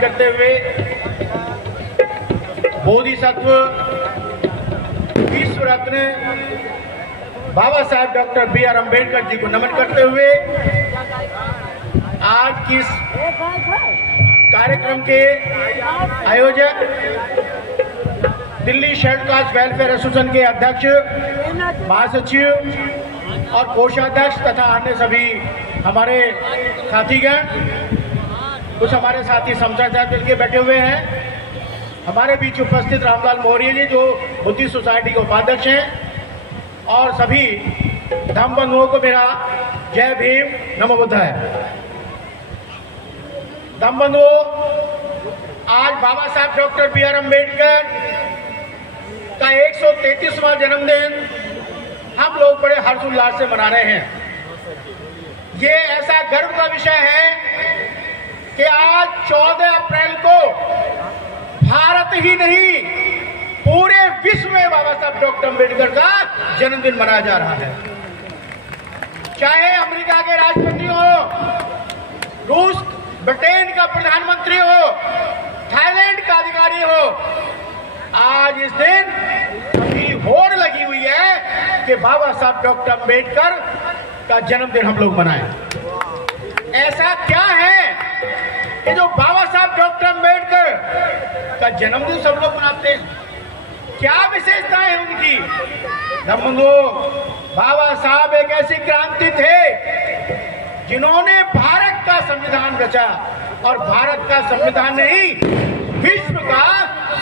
करते हुए बोधिसत्व विश्व रत्न बाबा साहेब डॉक्टर बी.आर. अम्बेडकर जी को नमन करते हुए आज की इस कार्यक्रम के आयोजक Delhi scheduled caste welfare association के अध्यक्ष, महासचिव और कोषाध्यक्ष तथा अन्य सभी हमारे साथीगण, कुछ हमारे साथी समाचार मिल के बैठे हुए हैं। हमारे बीच उपस्थित रामलाल मौर्य जी जो बुद्धिस्ट सोसाइटी के उपाध्यक्ष हैं, और सभी धम्म बंधुओं को मेरा जय भीम, नमो बुद्धाय। धम्म बंधुओं, आज बाबा साहब डॉक्टर बी.आर. अम्बेडकर का 133वां जन्मदिन हम लोग बड़े हर्षोल्लास से मना रहे हैं। ये ऐसा गर्व का विषय है कि आज 14 अप्रैल को भारत ही नहीं पूरे विश्व में बाबा साहब डॉक्टर अम्बेडकर का जन्मदिन मनाया जा रहा है। चाहे अमेरिका के राष्ट्रपति हो, रूस, ब्रिटेन का प्रधानमंत्री हो, थाईलैंड का अधिकारी हो, आज इस दिन अभी होड़ लगी हुई है कि बाबा साहब डॉक्टर अम्बेडकर का जन्मदिन हम लोग मनाएं। ऐसा क्या है कि जो बाबा साहब डॉक्टर अम्बेडकर का जन्मदिन सब लोग मनाते हैं? क्या विशेषताएं हैं उनकी? बाबा साहब एक ऐसी क्रांति थे जिन्होंने भारत का संविधान रचा, और भारत का संविधान नहीं विश्व का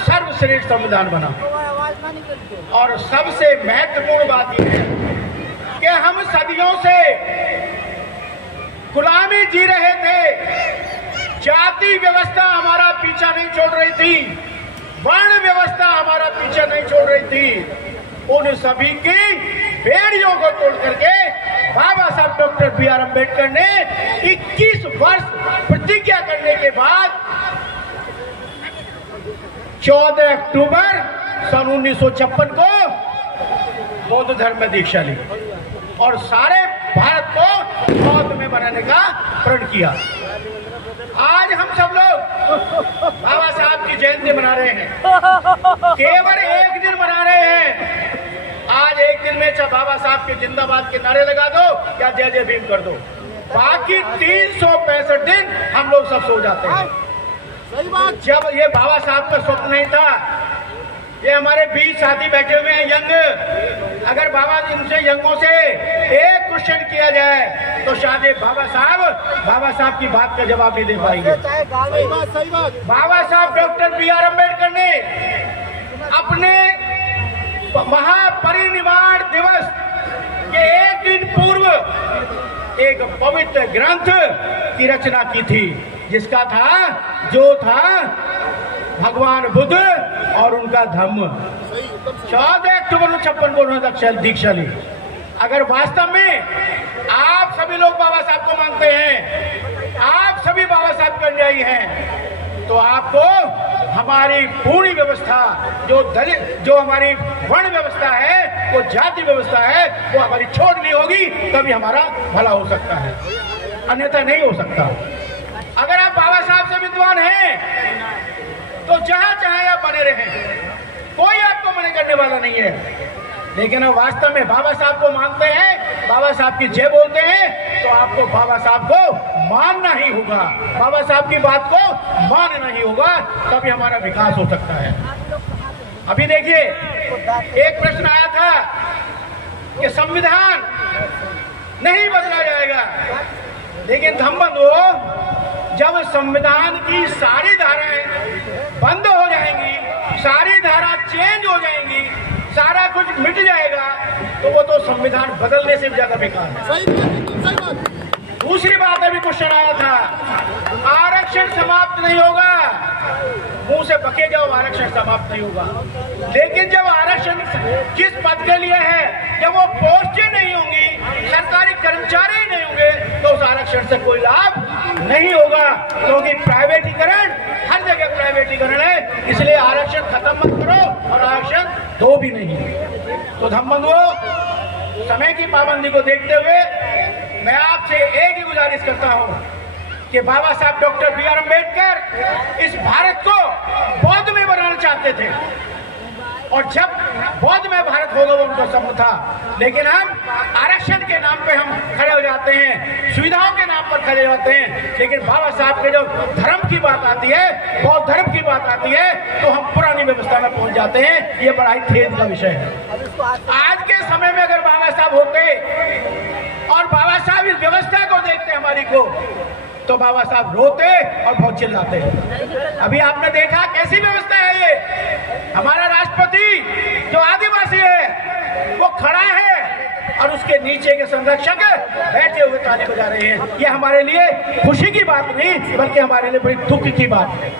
सर्वश्रेष्ठ संविधान बना। और सबसे महत्वपूर्ण बात यह है कि हम सदियों से गुलामी जी रहे थे, जाति व्यवस्था हमारा पीछा नहीं छोड़ रही थी, वर्ण व्यवस्था हमारा पीछा नहीं छोड़ रही थी। उन सभी की बेड़ियों को तोड़ करके बाबा साहब डॉक्टर बी.आर. अम्बेडकर ने 21 वर्ष प्रतिज्ञा करने के बाद 14 अक्टूबर सन 1956 को बौद्ध धर्म में दीक्षा ली और सारे भारत को बौद्ध में बनाने का प्रण किया। आज हम सब लोग बाबा साहब की जयंती मना रहे हैं, केवल एक दिन मना रहे हैं। आज एक दिन में चाहे बाबा साहब के जिंदाबाद के नारे लगा दो या जय जय भीम कर दो, बाकी 365 दिन हम लोग सब सो जाते हैं। सही बात। जब ये बाबा साहब का स्वप्न नहीं था, ये हमारे 20 साथी बैठे हुए हैं यंग, अगर बाबा इनसे यंगों से एक क्वेश्चन किया जाए तो शायद बाबा साहब की बात का जवाब नहीं दे पाएंगे। सही बात। बाबा साहब डॉक्टर बी.आर. अम्बेडकर ने अपने महापरिनिर्वाण दिवस के एक दिन पूर्व एक पवित्र ग्रंथ की रचना की थी, जिसका था भगवान बुद्ध और उनका धम्म। 14 अक्टूबर 1956 को उन्होंने दीक्षा ली। अगर वास्तव में आप सभी लोग बाबा साहब को मानते हैं, आप सभी बाबा साहब के अनुयायी हैं, तो आपको हमारी पूरी व्यवस्था जो हमारी वर्ण व्यवस्था है, वो जाति व्यवस्था है, वो हमारी छोड़नी होगी, तभी हमारा भला हो सकता है, अन्यथा नहीं हो सकता। अगर आप बाबा साहब से विद्वान हैं तो जहां चाहे आप बने रहें, कोई आपको मना करने वाला नहीं है। लेकिन अब वास्तव में बाबा साहब को मानते हैं, बाबा साहब की जय बोलते हैं, तो आपको बाबा साहब को मानना ही होगा, बाबा साहब की बात को मानना ही होगा, तभी हमारा विकास हो सकता है। अभी देखिए, एक प्रश्न आया था कि संविधान नहीं बदला जाएगा, लेकिन धम्म बंधुओं, जब संविधान की सारी धाराएं बंद हो जाएंगी, सारी धारा चेंज हो जाएंगी, सारा कुछ मिट जाएगा, तो वो तो संविधान बदलने से भी ज्यादा बेकार है। सही बात। दूसरी बात अभी क्वेश्चन आया था, आरक्षण समाप्त नहीं होगा, मुंह से बके जाओ आरक्षण समाप्त नहीं होगा, लेकिन जब आरक्षण किस पद के लिए है, जब वो पोस्टें नहीं होंगी, सरकारी कर्मचारी नहीं होंगे, तो उस आरक्षण से कोई लाभ नहीं होगा, क्योंकि प्राइवेटीकरण हर जगह प्राइवेटीकरण है, इसलिए आरक्षण खत्म मत करो और आरक्षण दो भी नहीं। तो धम्म बंधुओं, समय की पाबंदी को देखते हुए मैं आपसे एक ही गुजारिश करता हूं कि बाबा साहब डॉक्टर बी आर अम्बेडकर इस भारत को बौद्ध में बनाना चाहते थे, और जब बौद्ध में भारत होगा वो उनका सपना था। लेकिन हम आरक्षण के नाम पे हम खड़े हो जाते हैं, सुविधाओं के नाम पर खड़े होते हैं, लेकिन बाबा साहब के जो धर्म की बात आती है, बौद्ध धर्म की बात आती है, तो हम पुरानी व्यवस्था में पहुंच जाते हैं। ये बड़ा ही खेद का विषय है। आज के समय में अगर बाबा साहब होते और बाबा साहब इस व्यवस्था को देखते हमारी को, तो बाबा साहब रोते और बहुत चिल्लाते। अभी आपने देखा कैसी व्यवस्था है ये। हमारा राष्ट्रपति जो आदिवासी है वो खड़ा है और उसके नीचे के संरक्षक बैठे हुए ताली बजा रहे हैं। ये हमारे लिए खुशी की बात नहीं, बल्कि हमारे लिए बड़ी दुख की बात है।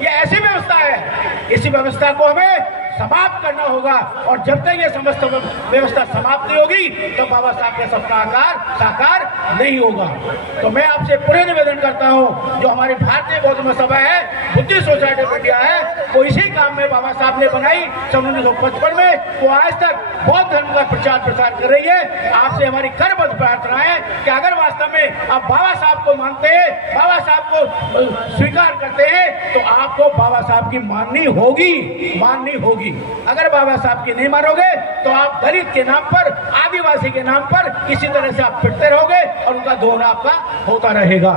ये ऐसी व्यवस्था है, इसी व्यवस्था को हमें समाप्त करना होगा, और जब तक ये समस्त व्यवस्था समाप्त नहीं होगी तो बाबा साहब के सपना साकार नहीं होगा। तो मैं आपसे पूरे निवेदन करता हूँ, जो हमारी भारतीय बौद्ध महासभा है, बुद्धिस्ट सोसाइटी ऑफ इंडिया है, वो इसी काम में बाबा साहब ने बनाई सन 1955 में, वो आज तक बौद्ध धर्म का प्रचार प्रसार कर रही है। आपसे हमारी करबद्ध प्रार्थना है कि अगर वास्तव में आप बाबा साहब को मानते हैं, बाबा साहब को स्वीकार करते हैं, तो आपको बाबा साहब की माननी होगी। अगर बाबा साहब की नहीं मानोगे तो आप दलित के नाम पर, आदिवासी के नाम पर किसी तरह से आप फिरते रहोगे और उनका दोहरा आपका होता रहेगा।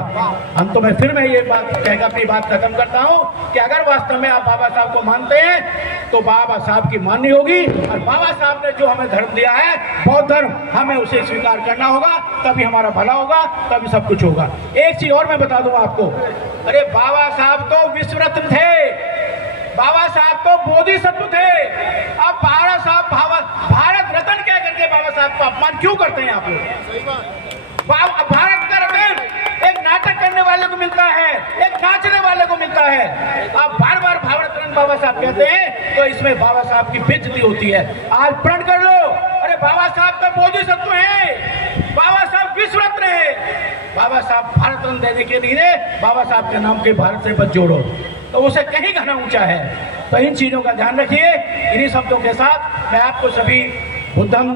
अंत में फिर मैं ये बात कहकर अपनी बात खत्म करता हूँ कि अगर वास्तव में आप बाबा साहब को मानते हैं तो बाबा साहब की माननी होगी, और बाबा साहब ने जो हमें धर्म दिया है, बौद्ध धर्म, हमें उसे स्वीकार करना होगा, तभी हमारा भला होगा, तभी सब कुछ होगा। एक चीज और मैं बता दूं आपको, अरे बाबा साहब तो विश्व रत्न थे, बाबा साहब तो बोधिसत्व थे। अब भारत रत्न कह करके बाबा साहब का अपमान क्यों करते हैं आप लोग? भारत का रत्न एक नाटक करने वाले को मिलता है, एक नाचने वाले को मिलता है। आप बार बार भारत रत्न बाबा साहब कहते हैं, तो इसमें बाबा साहब की बेइज्जती होती है। आज प्रण कर लो, अरे बाबा साहब का बोधिसत्व है, बाबा साहब विश्व रत्न है, बाबा साहब भारत रत्न देने के लिए बाबा साहब के नाम के भारत से मत जोड़ो, तो उसे कहीं घना ऊंचा है। तो इन चीजों का ध्यान रखिए। इन्हीं शब्दों के साथ मैं आपको सभी बुद्धम